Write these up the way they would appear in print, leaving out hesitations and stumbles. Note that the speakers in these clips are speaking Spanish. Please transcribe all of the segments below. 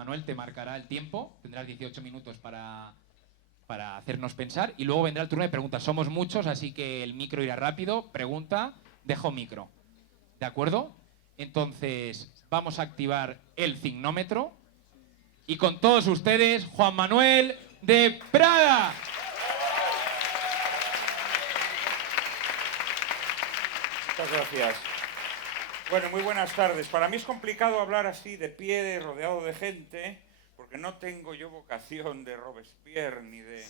Manuel te marcará el tiempo, tendrás 18 minutos para hacernos pensar y luego vendrá el turno de preguntas. Somos muchos, así que el micro irá rápido. Pregunta, dejo micro. ¿De acuerdo? Entonces, vamos a activar el cignómetro. Y con todos ustedes, Juan Manuel de Prada. Muchas gracias. Bueno, muy buenas tardes. Para mí es complicado hablar así de pie, rodeado de gente, porque no tengo yo vocación de Robespierre ni de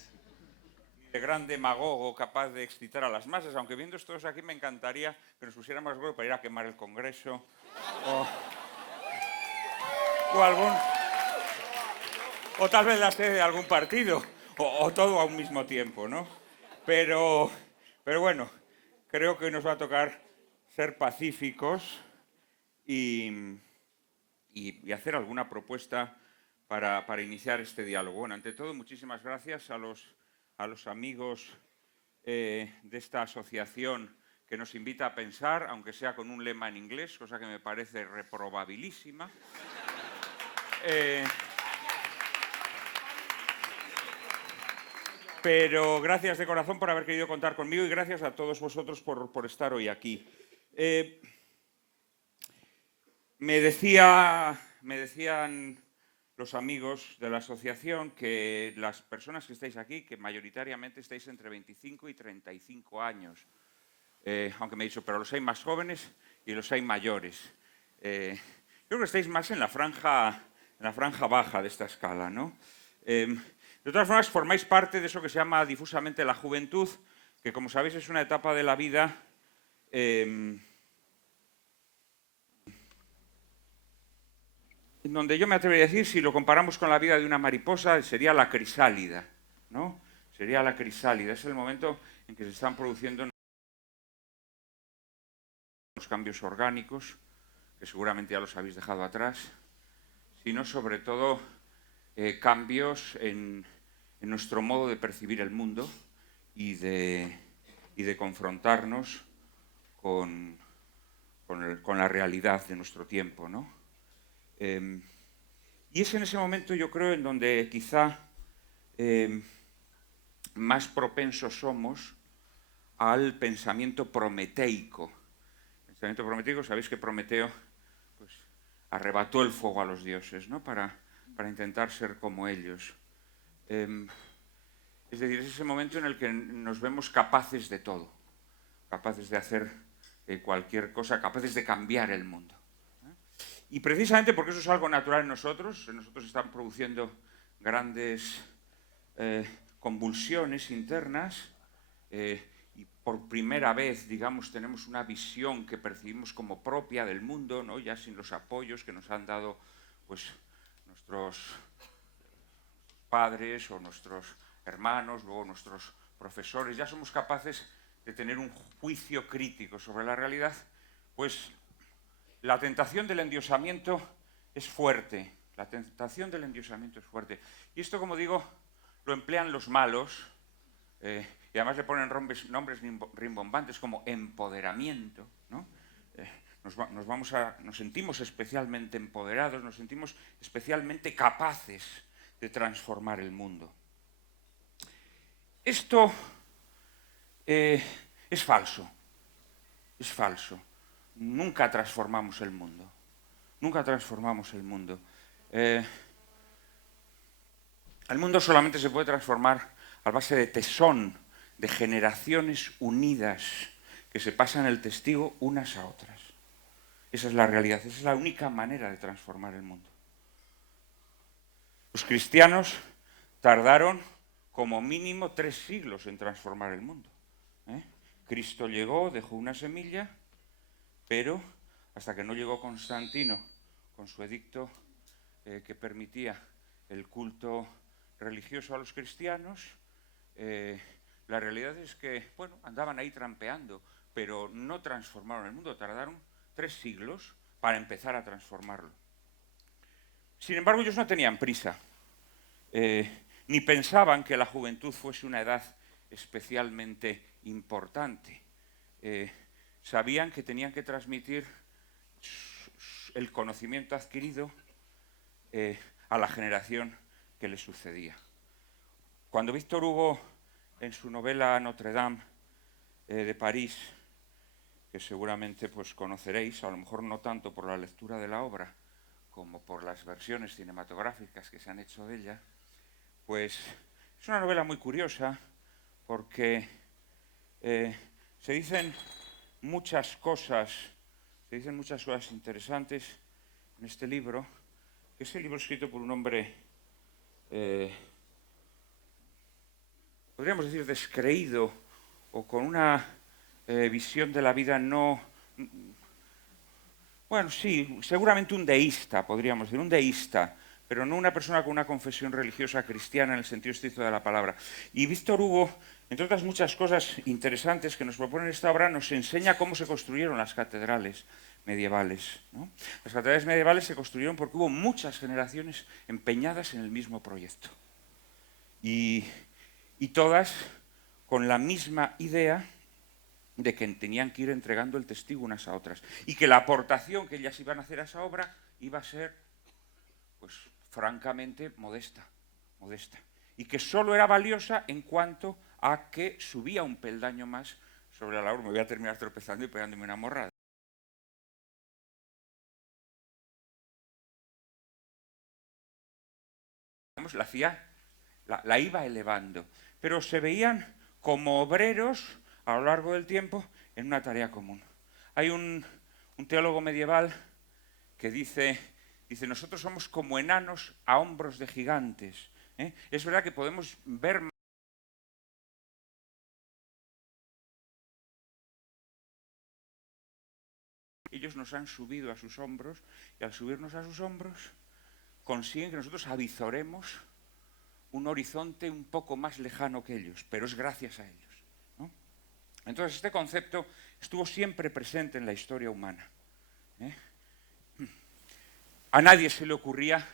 gran demagogo capaz de excitar a las masas, aunque viendo todos aquí me encantaría que nos pusiéramos de acuerdo para ir a quemar el Congreso o tal vez la sede de algún partido o todo a un mismo tiempo, ¿no? Pero bueno, creo que nos va a tocar ser pacíficos y hacer alguna propuesta para iniciar este diálogo. Bueno, ante todo, muchísimas gracias a los amigos de esta asociación que nos invita a pensar, aunque sea con un lema en inglés, cosa que me parece reprobabilísima. Pero gracias de corazón por haber querido contar conmigo y gracias a todos vosotros por estar hoy aquí. Me decían los amigos de la asociación que las personas que estáis aquí, que mayoritariamente estáis entre 25 y 35 años, aunque me he dicho, pero los hay más jóvenes y los hay mayores. Yo creo que estáis más en la franja baja de esta escala, ¿no? De todas formas, formáis parte de eso que se llama difusamente la juventud, que como sabéis es una etapa de la vida en donde yo me atrevería a decir, si lo comparamos con la vida de una mariposa, sería la crisálida, ¿no? Sería la crisálida, es el momento en que se están produciendo los cambios orgánicos, que seguramente ya los habéis dejado atrás, sino sobre todo cambios en nuestro modo de percibir el mundo y de confrontarnos con la realidad de nuestro tiempo, ¿no? Y es en ese momento, yo creo, en donde quizá más propensos somos al pensamiento prometeico. El pensamiento prometeico, sabéis que Prometeo pues, arrebató el fuego a los dioses, ¿no? para intentar ser como ellos. Es decir, es ese momento en el que nos vemos capaces de todo, capaces de hacer cualquier cosa, capaces de cambiar el mundo. Y precisamente porque eso es algo natural en nosotros están produciendo grandes convulsiones internas y por primera vez, digamos, tenemos una visión que percibimos como propia del mundo, ¿no? Ya sin los apoyos que nos han dado pues, nuestros padres o nuestros hermanos, luego nuestros profesores, ya somos capaces de tener un juicio crítico sobre la realidad, pues la tentación del endiosamiento es fuerte. La tentación del endiosamiento es fuerte. Y esto, como digo, lo emplean los malos, y además le ponen nombres rimbombantes como empoderamiento, ¿no? Nos sentimos especialmente empoderados, nos sentimos especialmente capaces de transformar el mundo. Esto es falso. Es falso. Nunca transformamos el mundo. Nunca transformamos el mundo. El mundo solamente se puede transformar a base de tesón, de generaciones unidas que se pasan el testigo unas a otras. Esa es la realidad, esa es la única manera de transformar el mundo. Los cristianos tardaron como mínimo 3 siglos en transformar el mundo. Cristo llegó, dejó una semilla, pero hasta que no llegó Constantino con su edicto que permitía el culto religioso a los cristianos, la realidad es que, bueno, andaban ahí trampeando, pero no transformaron el mundo, tardaron 3 siglos para empezar a transformarlo. Sin embargo, ellos no tenían prisa, ni pensaban que la juventud fuese una edad especialmente importante. Sabían que tenían que transmitir el conocimiento adquirido a la generación que le sucedía. Cuando Víctor Hugo, en su novela Notre Dame de París, que seguramente pues, conoceréis, a lo mejor no tanto por la lectura de la obra, como por las versiones cinematográficas que se han hecho de ella, pues es una novela muy curiosa porque se dicen muchas cosas interesantes en este libro, que es el libro escrito por un hombre, podríamos decir, descreído o con una visión de la vida no... Bueno, sí, seguramente un deísta, podríamos decir, un deísta, pero no una persona con una confesión religiosa cristiana en el sentido estricto de la palabra. Y Víctor Hugo, entre otras muchas cosas interesantes que nos propone en esta obra, nos enseña cómo se construyeron las catedrales medievales, ¿no? Las catedrales medievales se construyeron porque hubo muchas generaciones empeñadas en el mismo proyecto. Y todas con la misma idea de que tenían que ir entregando el testigo unas a otras. Y que la aportación que ellas iban a hacer a esa obra iba a ser, pues, francamente modesta. Y que solo era valiosa en cuanto a que subía un peldaño más sobre la obra. Me voy a terminar tropezando y pegándome una morrada. La iba elevando, pero se veían como obreros a lo largo del tiempo en una tarea común. Hay un teólogo medieval que dice, nosotros somos como enanos a hombros de gigantes. Es verdad que podemos ver ellos nos han subido a sus hombros y al subirnos a sus hombros consiguen que nosotros avizoremos un horizonte un poco más lejano que ellos, pero es gracias a ellos, ¿no? Entonces este concepto estuvo siempre presente en la historia humana. A nadie se le ocurría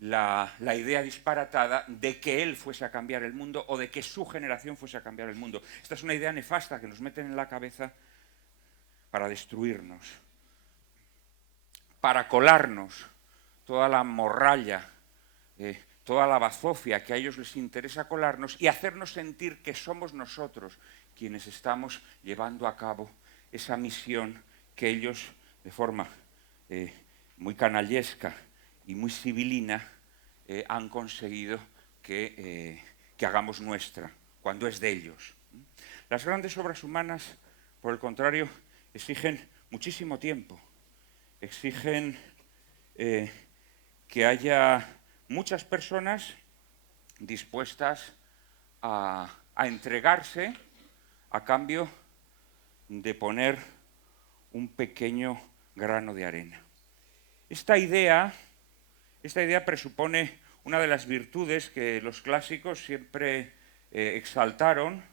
la idea disparatada de que él fuese a cambiar el mundo o de que su generación fuese a cambiar el mundo. Esta es una idea nefasta que nos meten en la cabeza para destruirnos, para colarnos toda la morralla, toda la bazofia que a ellos les interesa colarnos y hacernos sentir que somos nosotros quienes estamos llevando a cabo esa misión que ellos, de forma muy canallesca y muy civilina, han conseguido que hagamos nuestra, cuando es de ellos. Las grandes obras humanas, por el contrario, exigen muchísimo tiempo, exigen que haya muchas personas dispuestas a entregarse a cambio de poner un pequeño grano de arena. Esta idea presupone una de las virtudes que los clásicos siempre exaltaron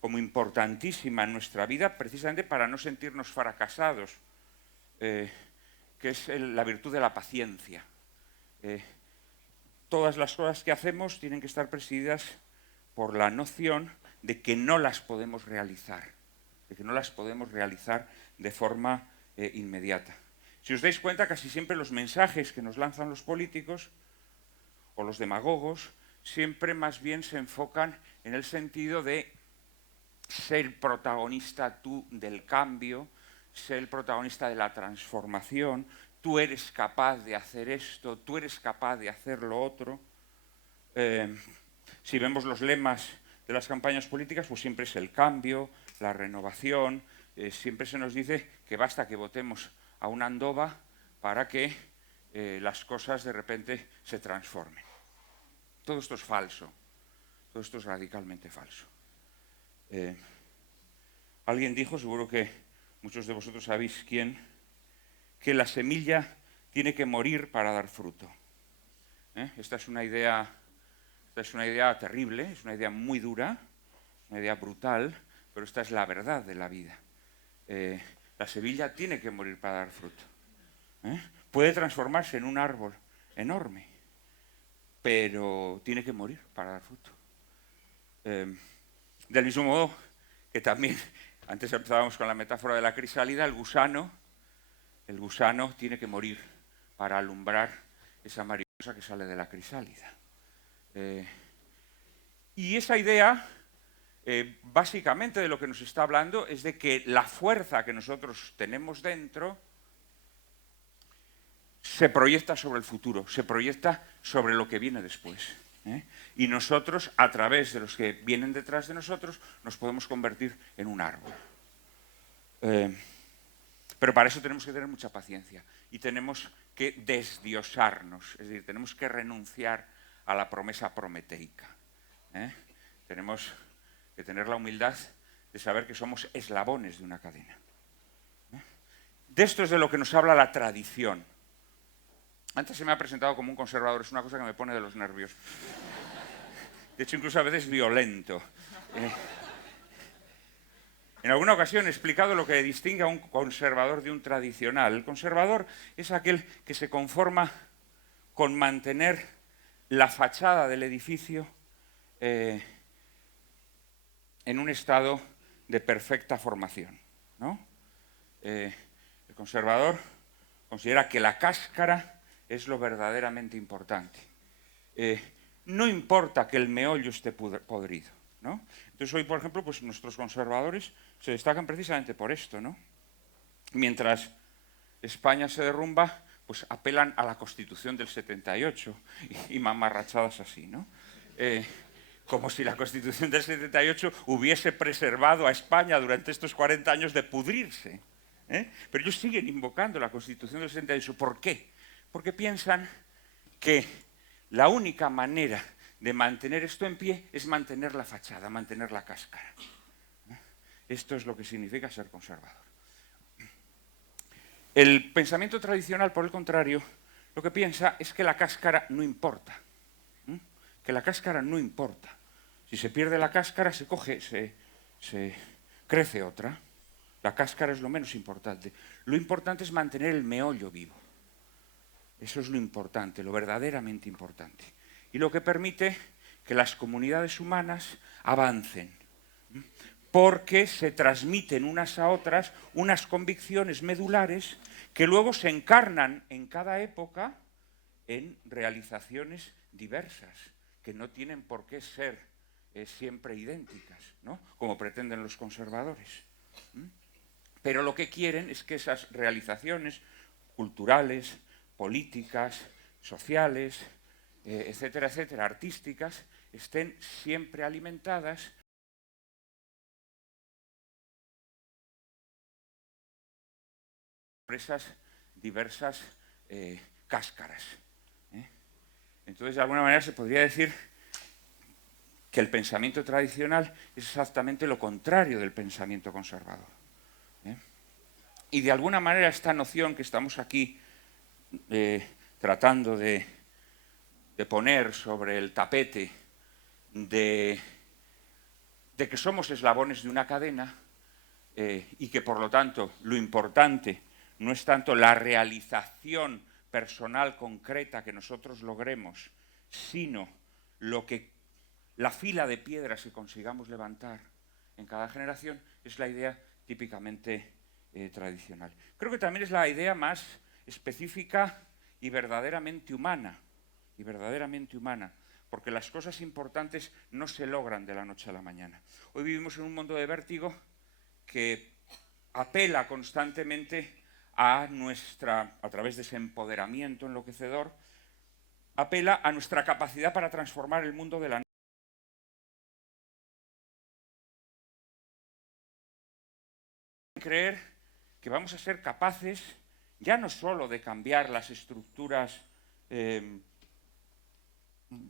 como importantísima en nuestra vida, precisamente para no sentirnos fracasados, que es la virtud de la paciencia. Todas las cosas que hacemos tienen que estar presididas por la noción de que no las podemos realizar, de forma inmediata. Si os dais cuenta, casi siempre los mensajes que nos lanzan los políticos o los demagogos siempre más bien se enfocan en el sentido de ser protagonista tú del cambio, ser el protagonista de la transformación, tú eres capaz de hacer esto, tú eres capaz de hacer lo otro. Si vemos los lemas de las campañas políticas, pues siempre es el cambio, la renovación, siempre se nos dice que basta que votemos a una andoba para que las cosas de repente se transformen. Todo esto es falso, todo esto es radicalmente falso. Alguien dijo, seguro que muchos de vosotros sabéis quién, que la semilla tiene que morir para dar fruto. Esta es una idea terrible, es una idea muy dura, una idea brutal, pero esta es la verdad de la vida. La semilla tiene que morir para dar fruto. Puede transformarse en un árbol enorme, pero tiene que morir para dar fruto. Del mismo modo que también, antes empezábamos con la metáfora de la crisálida, el gusano tiene que morir para alumbrar esa mariposa que sale de la crisálida. Y esa idea, básicamente de lo que nos está hablando es de que la fuerza que nosotros tenemos dentro se proyecta sobre el futuro, se proyecta sobre lo que viene después. Y nosotros, a través de los que vienen detrás de nosotros, nos podemos convertir en un árbol. Pero para eso tenemos que tener mucha paciencia y tenemos que desdiosarnos, es decir, tenemos que renunciar a la promesa prometeica. Tenemos que tener la humildad de saber que somos eslabones de una cadena. De esto es de lo que nos habla la tradición. Antes se me ha presentado como un conservador, es una cosa que me pone de los nervios. De hecho, incluso a veces violento. En alguna ocasión he explicado lo que distingue a un conservador de un tradicional. El conservador es aquel que se conforma con mantener la fachada del edificio en un estado de perfecta formación, ¿no? El conservador considera que la cáscara es lo verdaderamente importante. No importa que el meollo esté podrido, ¿no? Entonces hoy, por ejemplo, pues nuestros conservadores se destacan precisamente por esto, ¿no? Mientras España se derrumba, pues apelan a la Constitución del 78 y mamarrachadas así, ¿no? Como si la Constitución del 78 hubiese preservado a España durante estos 40 años de pudrirse. Pero ellos siguen invocando la Constitución del 78. ¿Por qué? Porque piensan que la única manera de mantener esto en pie es mantener la fachada, mantener la cáscara. Esto es lo que significa ser conservador. El pensamiento tradicional, por el contrario, lo que piensa es que la cáscara no importa. Que la cáscara no importa. Si se pierde la cáscara, se crece otra. La cáscara es lo menos importante. Lo importante es mantener el meollo vivo. Eso es lo importante, lo verdaderamente importante. Y lo que permite que las comunidades humanas avancen. Porque se transmiten unas a otras unas convicciones medulares que luego se encarnan en cada época en realizaciones diversas, que no tienen por qué ser siempre idénticas, ¿no? Como pretenden los conservadores. Pero lo que quieren es que esas realizaciones culturales, políticas, sociales, etcétera, etcétera, artísticas, estén siempre alimentadas por esas diversas cáscaras. Entonces, de alguna manera se podría decir que el pensamiento tradicional es exactamente lo contrario del pensamiento conservador. Y de alguna manera esta noción que estamos aquí tratando de poner sobre el tapete de que somos eslabones de una cadena y que por lo tanto lo importante no es tanto la realización personal concreta que nosotros logremos, sino la fila de piedras que consigamos levantar en cada generación, es la idea típicamente tradicional. Creo que también es la idea más específica y verdaderamente humana, porque las cosas importantes no se logran de la noche a la mañana. Hoy vivimos en un mundo de vértigo que apela constantemente a través de ese empoderamiento enloquecedor, apela a nuestra capacidad para transformar el mundo de la noche. Creer que vamos a ser capaces ya no solo de cambiar las estructuras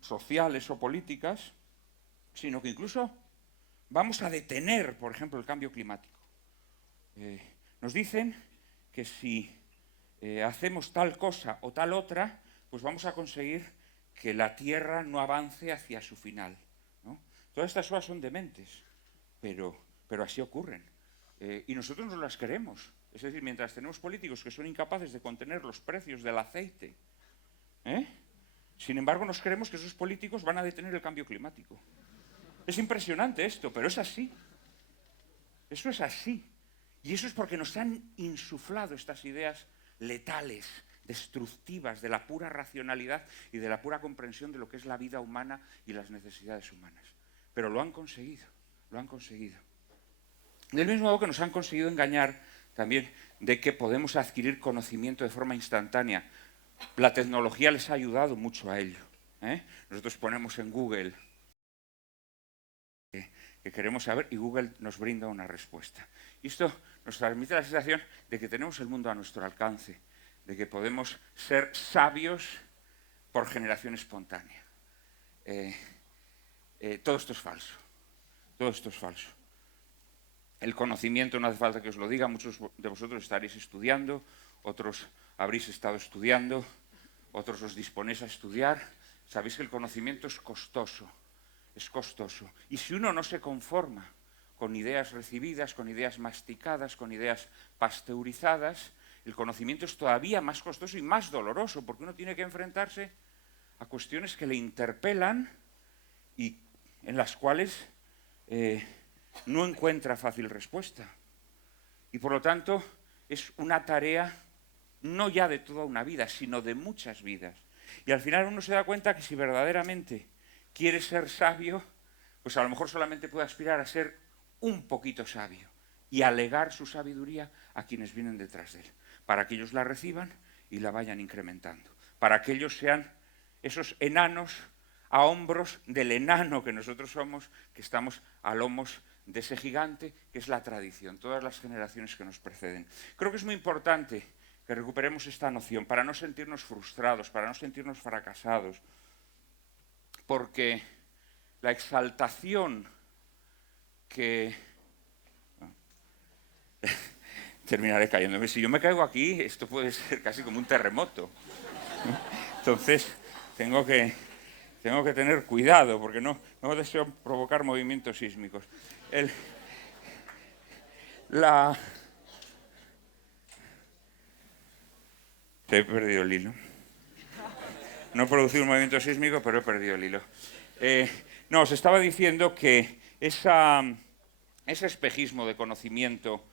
sociales o políticas, sino que incluso vamos a detener, por ejemplo, el cambio climático. Nos dicen que si hacemos tal cosa o tal otra, pues vamos a conseguir que la Tierra no avance hacia su final, ¿no? Todas estas cosas son dementes, pero así ocurren. Y nosotros no las queremos. Es decir, mientras tenemos políticos que son incapaces de contener los precios del aceite, sin embargo nos creemos que esos políticos van a detener el cambio climático. Es impresionante esto, pero es así. Eso es así. Y eso es porque nos han insuflado estas ideas letales destructivas de la pura racionalidad y de la pura comprensión de lo que es la vida humana y las necesidades humanas. Pero lo han conseguido, lo han conseguido. Del mismo modo que nos han conseguido engañar también de que podemos adquirir conocimiento de forma instantánea. La tecnología les ha ayudado mucho a ello. Nosotros ponemos en Google que queremos saber y Google nos brinda una respuesta. Y esto nos transmite la sensación de que tenemos el mundo a nuestro alcance, de que podemos ser sabios por generación espontánea. Todo esto es falso. Todo esto es falso. El conocimiento, no hace falta que os lo diga, muchos de vosotros estaréis estudiando, otros habréis estado estudiando, otros os disponéis a estudiar. Sabéis que el conocimiento es costoso, es costoso. Y si uno no se conforma con ideas recibidas, con ideas masticadas, con ideas pasteurizadas, el conocimiento es todavía más costoso y más doloroso, porque uno tiene que enfrentarse a cuestiones que le interpelan y en las cuales no encuentra fácil respuesta. Y por lo tanto es una tarea no ya de toda una vida, sino de muchas vidas. Y al final uno se da cuenta que si verdaderamente quiere ser sabio, pues a lo mejor solamente puede aspirar a ser un poquito sabio y alegar su sabiduría a quienes vienen detrás de él, para que ellos la reciban y la vayan incrementando, para que ellos sean esos enanos a hombros del enano que nosotros somos, que estamos a lomos de ese gigante que es la tradición, todas las generaciones que nos preceden. Creo que es muy importante que recuperemos esta noción para no sentirnos frustrados, para no sentirnos fracasados, porque la exaltación que... Terminaré cayéndome. Si yo me caigo aquí, esto puede ser casi como un terremoto. Entonces, tengo que tener cuidado, porque no deseo provocar movimientos sísmicos. He perdido el hilo. No he producido un movimiento sísmico, pero he perdido el hilo. No, os estaba diciendo que ese espejismo de conocimiento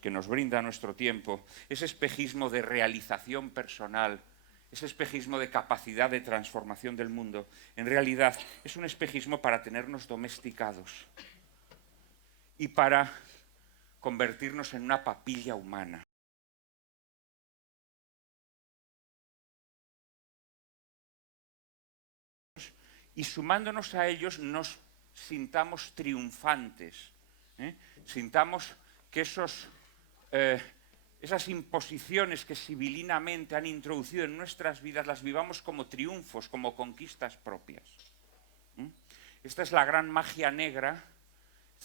que nos brinda nuestro tiempo, ese espejismo de realización personal, ese espejismo de capacidad de transformación del mundo, en realidad es un espejismo para tenernos domesticados y para convertirnos en una papilla humana. Y sumándonos a ellos nos sintamos triunfantes, sintamos que esas imposiciones que sibilinamente han introducido en nuestras vidas las vivamos como triunfos, como conquistas propias. Esta es la gran magia negra,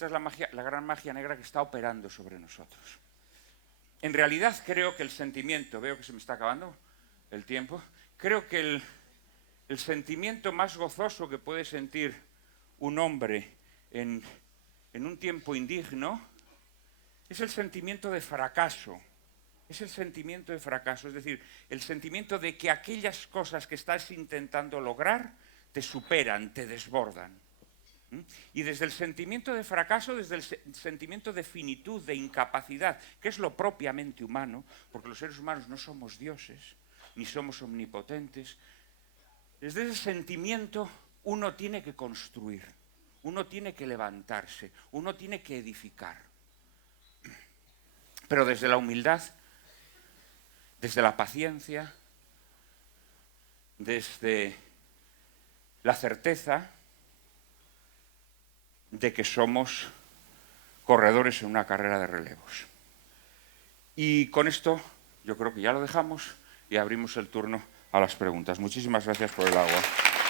la gran magia negra que está operando sobre nosotros. En realidad creo que el sentimiento, veo que se me está acabando el tiempo, creo que el sentimiento más gozoso que puede sentir un hombre en un tiempo indigno es el sentimiento de fracaso. Es el sentimiento de fracaso, es decir, el sentimiento de que aquellas cosas que estás intentando lograr te superan, te desbordan. Y desde el sentimiento de fracaso, desde el sentimiento de finitud, de incapacidad, que es lo propiamente humano, porque los seres humanos no somos dioses, ni somos omnipotentes, desde ese sentimiento uno tiene que construir, uno tiene que levantarse, uno tiene que edificar. Pero desde la humildad, desde la paciencia, desde la certeza de que somos corredores en una carrera de relevos. Y con esto yo creo que ya lo dejamos y abrimos el turno a las preguntas. Muchísimas gracias por el agua.